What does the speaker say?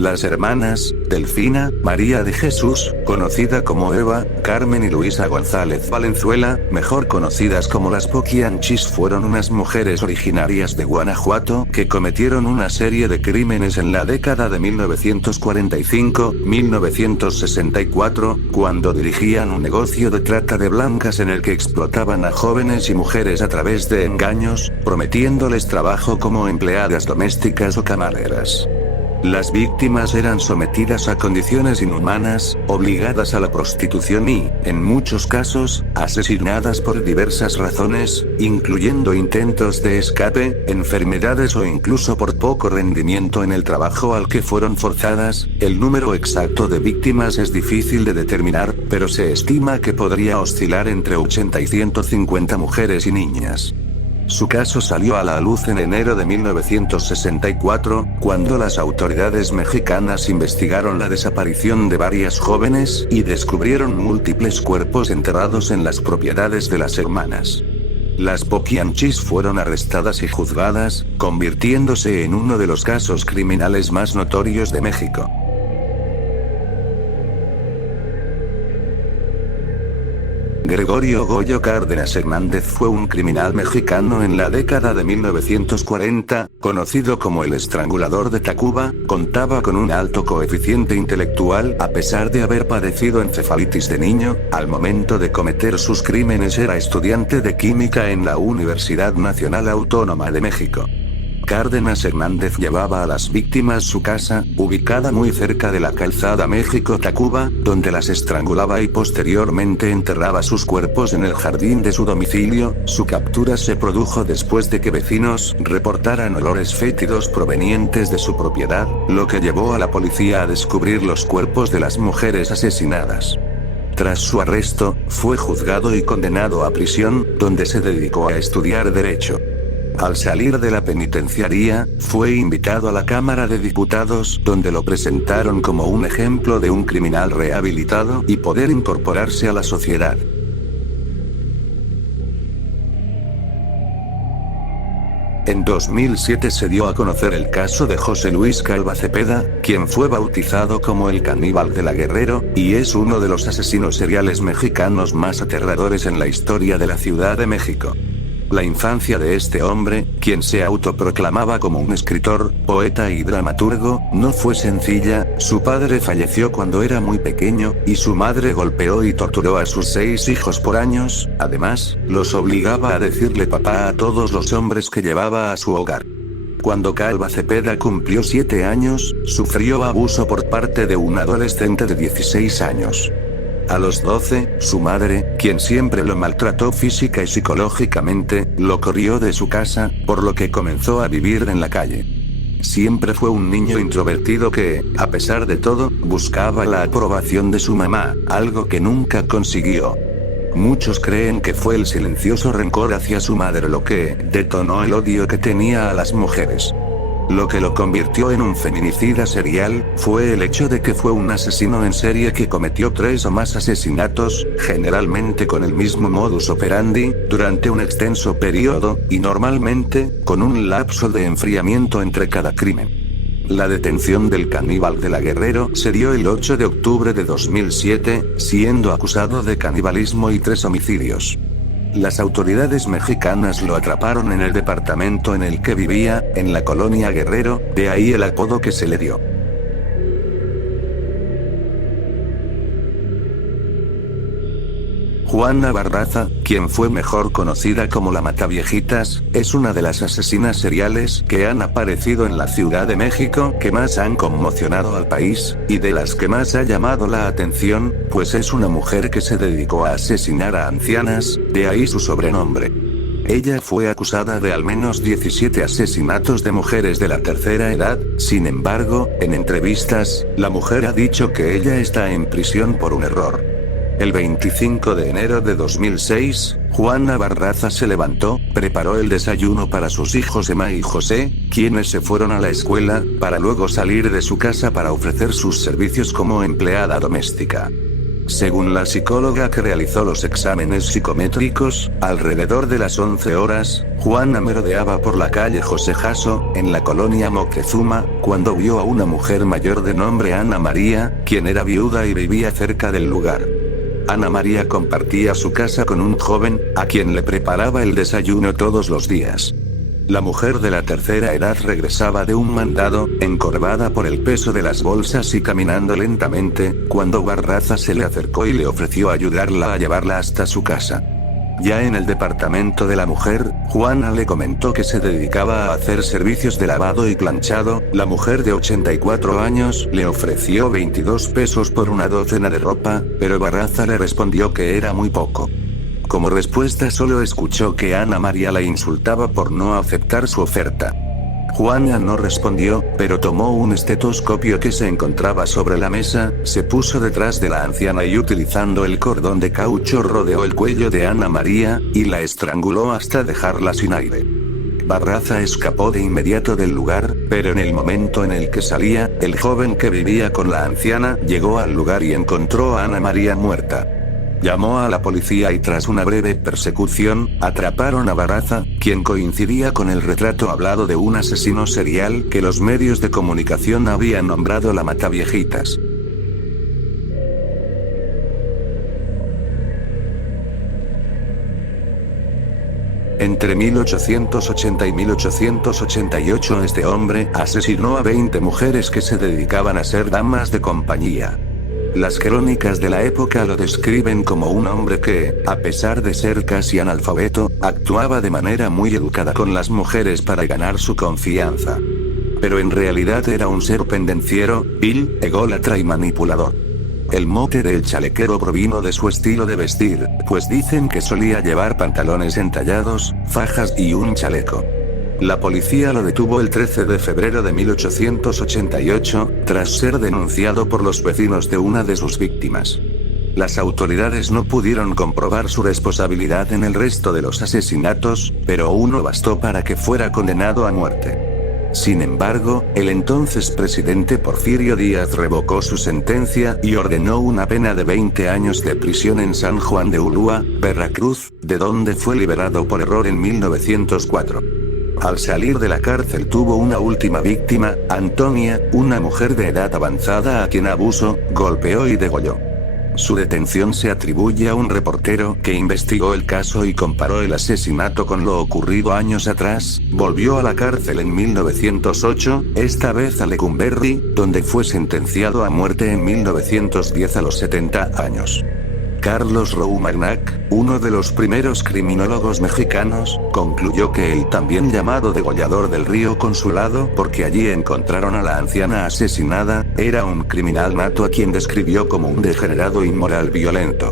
Las hermanas, Delfina, María de Jesús, conocida como Eva, Carmen y Luisa González Valenzuela, mejor conocidas como las Poquianchis, fueron unas mujeres originarias de Guanajuato que cometieron una serie de crímenes en la década de 1945-1964, cuando dirigían un negocio de trata de blancas en el que explotaban a jóvenes y mujeres a través de engaños, prometiéndoles trabajo como empleadas domésticas o camareras. Las víctimas eran sometidas a condiciones inhumanas, obligadas a la prostitución y, en muchos casos, asesinadas por diversas razones, incluyendo intentos de escape, enfermedades o incluso por poco rendimiento en el trabajo al que fueron forzadas. El número exacto de víctimas es difícil de determinar, pero se estima que podría oscilar entre 80 y 150 mujeres y niñas. Su caso salió a la luz en enero de 1964, cuando las autoridades mexicanas investigaron la desaparición de varias jóvenes y descubrieron múltiples cuerpos enterrados en las propiedades de las hermanas. Las Poquianchis fueron arrestadas y juzgadas, convirtiéndose en uno de los casos criminales más notorios de México. Gregorio Goyo Cárdenas Hernández fue un criminal mexicano en la década de 1940, conocido como el Estrangulador de Tacuba. Contaba con un alto coeficiente intelectual a pesar de haber padecido encefalitis de niño. Al momento de cometer sus crímenes era estudiante de química en la Universidad Nacional Autónoma de México. Cárdenas Hernández llevaba a las víctimas a su casa, ubicada muy cerca de la calzada México-Tacuba, donde las estrangulaba y posteriormente enterraba sus cuerpos en el jardín de su domicilio. Su captura se produjo después de que vecinos reportaran olores fétidos provenientes de su propiedad, lo que llevó a la policía a descubrir los cuerpos de las mujeres asesinadas. Tras su arresto, fue juzgado y condenado a prisión, donde se dedicó a estudiar Derecho. Al salir de la penitenciaría, fue invitado a la Cámara de Diputados, donde lo presentaron como un ejemplo de un criminal rehabilitado y poder incorporarse a la sociedad. En 2007 se dio a conocer el caso de José Luis Calva Cepeda, quien fue bautizado como el Caníbal de la Guerrero, y es uno de los asesinos seriales mexicanos más aterradores en la historia de la Ciudad de México. La infancia de este hombre, quien se autoproclamaba como un escritor, poeta y dramaturgo, no fue sencilla. Su padre falleció cuando era muy pequeño, y su madre golpeó y torturó a sus 6 hijos por años. Además, los obligaba a decirle papá a todos los hombres que llevaba a su hogar. Cuando Calva Cepeda cumplió 7 años, sufrió abuso por parte de un adolescente de 16 años. A los 12, su madre, quien siempre lo maltrató física y psicológicamente, lo corrió de su casa, por lo que comenzó a vivir en la calle. Siempre fue un niño introvertido que, a pesar de todo, buscaba la aprobación de su mamá, algo que nunca consiguió. Muchos creen que fue el silencioso rencor hacia su madre lo que detonó el odio que tenía a las mujeres. Lo que lo convirtió en un feminicida serial, fue el hecho de que fue un asesino en serie que cometió 3 o más asesinatos, generalmente con el mismo modus operandi, durante un extenso periodo, y normalmente, con un lapso de enfriamiento entre cada crimen. La detención del Caníbal de la Guerrero se dio el 8 de octubre de 2007, siendo acusado de canibalismo y 3 homicidios. Las autoridades mexicanas lo atraparon en el departamento en el que vivía, en la colonia Guerrero, de ahí el apodo que se le dio. Juana Barraza, quien fue mejor conocida como la Mataviejitas, es una de las asesinas seriales que han aparecido en la Ciudad de México que más han conmocionado al país, y de las que más ha llamado la atención, pues es una mujer que se dedicó a asesinar a ancianas, de ahí su sobrenombre. Ella fue acusada de al menos 17 asesinatos de mujeres de la tercera edad. Sin embargo, en entrevistas, la mujer ha dicho que ella está en prisión por un error. El 25 de enero de 2006, Juana Barraza se levantó, preparó el desayuno para sus hijos Emma y José, quienes se fueron a la escuela, para luego salir de su casa para ofrecer sus servicios como empleada doméstica. Según la psicóloga que realizó los exámenes psicométricos, alrededor de las 11 horas, Juana merodeaba por la calle José Jasso, en la colonia Moctezuma, cuando vio a una mujer mayor de nombre Ana María, quien era viuda y vivía cerca del lugar. Ana María compartía su casa con un joven, a quien le preparaba el desayuno todos los días. La mujer de la tercera edad regresaba de un mandado, encorvada por el peso de las bolsas y caminando lentamente, cuando Barraza se le acercó y le ofreció ayudarla a llevarla hasta su casa. Ya en el departamento de la mujer, Juana le comentó que se dedicaba a hacer servicios de lavado y planchado. La mujer de 84 años le ofreció 22 pesos por una docena de ropa, pero Barraza le respondió que era muy poco. Como respuesta solo escuchó que Ana María la insultaba por no aceptar su oferta. Juana no respondió, pero tomó un estetoscopio que se encontraba sobre la mesa, se puso detrás de la anciana y utilizando el cordón de caucho rodeó el cuello de Ana María, y la estranguló hasta dejarla sin aire. Barraza escapó de inmediato del lugar, pero en el momento en el que salía, el joven que vivía con la anciana llegó al lugar y encontró a Ana María muerta. Llamó a la policía y tras una breve persecución, atraparon a Barraza, quien coincidía con el retrato hablado de un asesino serial que los medios de comunicación habían nombrado la Mataviejitas. Entre 1880 y 1888 este hombre asesinó a 20 mujeres que se dedicaban a ser damas de compañía. Las crónicas de la época lo describen como un hombre que, a pesar de ser casi analfabeto, actuaba de manera muy educada con las mujeres para ganar su confianza. Pero en realidad era un ser pendenciero, vil, ególatra y manipulador. El mote del chalequero provino de su estilo de vestir, pues dicen que solía llevar pantalones entallados, fajas y un chaleco. La policía lo detuvo el 13 de febrero de 1888, tras ser denunciado por los vecinos de una de sus víctimas. Las autoridades no pudieron comprobar su responsabilidad en el resto de los asesinatos, pero uno bastó para que fuera condenado a muerte. Sin embargo, el entonces presidente Porfirio Díaz revocó su sentencia y ordenó una pena de 20 años de prisión en San Juan de Ulúa, Veracruz, de donde fue liberado por error en 1904. Al salir de la cárcel tuvo una última víctima, Antonia, una mujer de edad avanzada a quien abusó, golpeó y degolló. Su detención se atribuye a un reportero que investigó el caso y comparó el asesinato con lo ocurrido años atrás. Volvió a la cárcel en 1908, esta vez a Lecumberri, donde fue sentenciado a muerte en 1910 a los 70 años. Carlos Roumainac, uno de los primeros criminólogos mexicanos, concluyó que el también llamado degollador del Río Consulado, porque allí encontraron a la anciana asesinada, era un criminal nato a quien describió como un degenerado inmoral violento.